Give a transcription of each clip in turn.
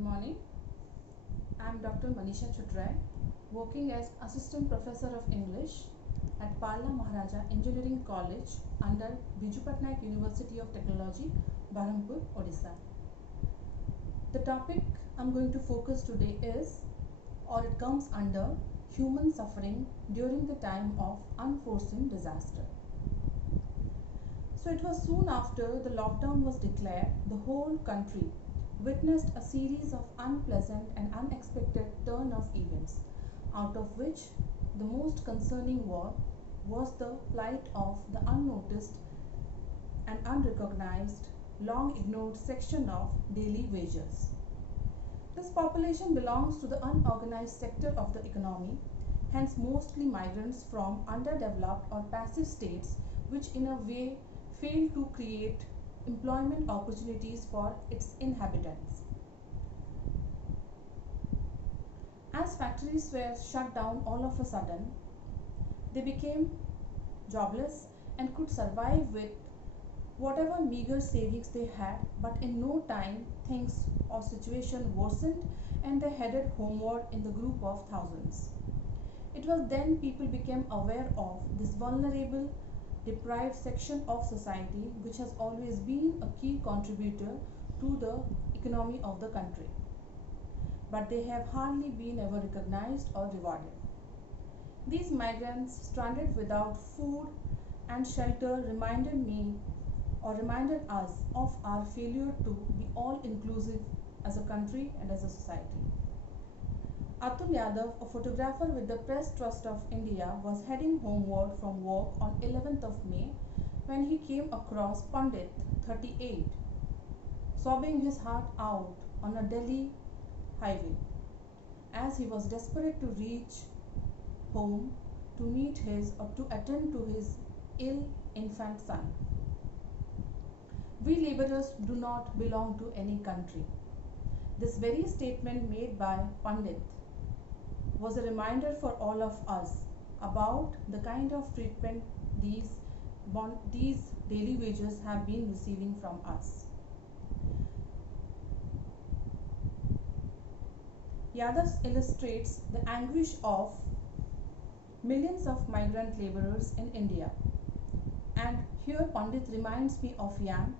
morning. I am Dr. Manisha Chutrai, working as Assistant Professor of English at Palla Maharaja Engineering College under Biju Patnaik University of Technology, Berhampur, Odisha. The topic I am going to focus today is, or it comes under, human suffering during the time of unforeseen disaster. So it was soon after the lockdown was declared, the whole country witnessed a series of unpleasant and unexpected turn of events, out of which the most concerning was the plight of the unnoticed and unrecognized, long ignored section of daily wages. This population belongs to the unorganized sector of the economy, hence mostly migrants from underdeveloped or passive states which in a way fail to create employment opportunities for its inhabitants. As factories were shut down all of a sudden, they became jobless and could survive with whatever meager savings they had, but in no time things or situation worsened and they headed homeward in the group of thousands. It was then people became aware of this vulnerable, deprived section of society which has always been a key contributor to the economy of the country. But they have hardly been ever recognized or rewarded. These migrants stranded without food and shelter reminded us of our failure to be all inclusive as a country and as a society. Atul Yadav, a photographer with the Press Trust of India, was heading homeward from work on 11th of May when he came across Pandit, 38, sobbing his heart out on a Delhi highway as he was desperate to reach home to meet his or to attend to his ill infant son. We laborers do not belong to any country. This very statement made by Pandit was a reminder for all of us about the kind of treatment these daily wages have been receiving from us. Yadav illustrates the anguish of millions of migrant laborers in India. And here Pandit reminds me of Yank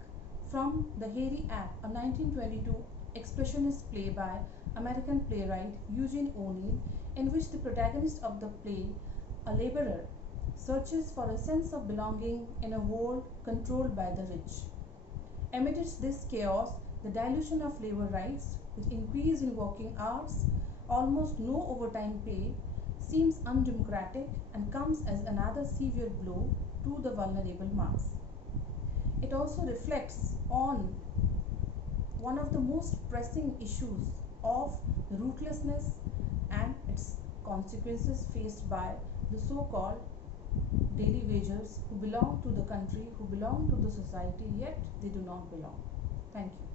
from The Hairy Ape, a 1922 expressionist play by American playwright Eugene O'Neill, in which the protagonist of the play, a laborer, searches for a sense of belonging in a world controlled by the rich. Amidst this chaos, the dilution of labor rights, with increase in working hours, almost no overtime pay, seems undemocratic and comes as another severe blow to the vulnerable mass. It also reflects on one of the most pressing issues of rootlessness and its consequences faced by the so-called daily wagers who belong to the country, who belong to the society, yet they do not belong. Thank you.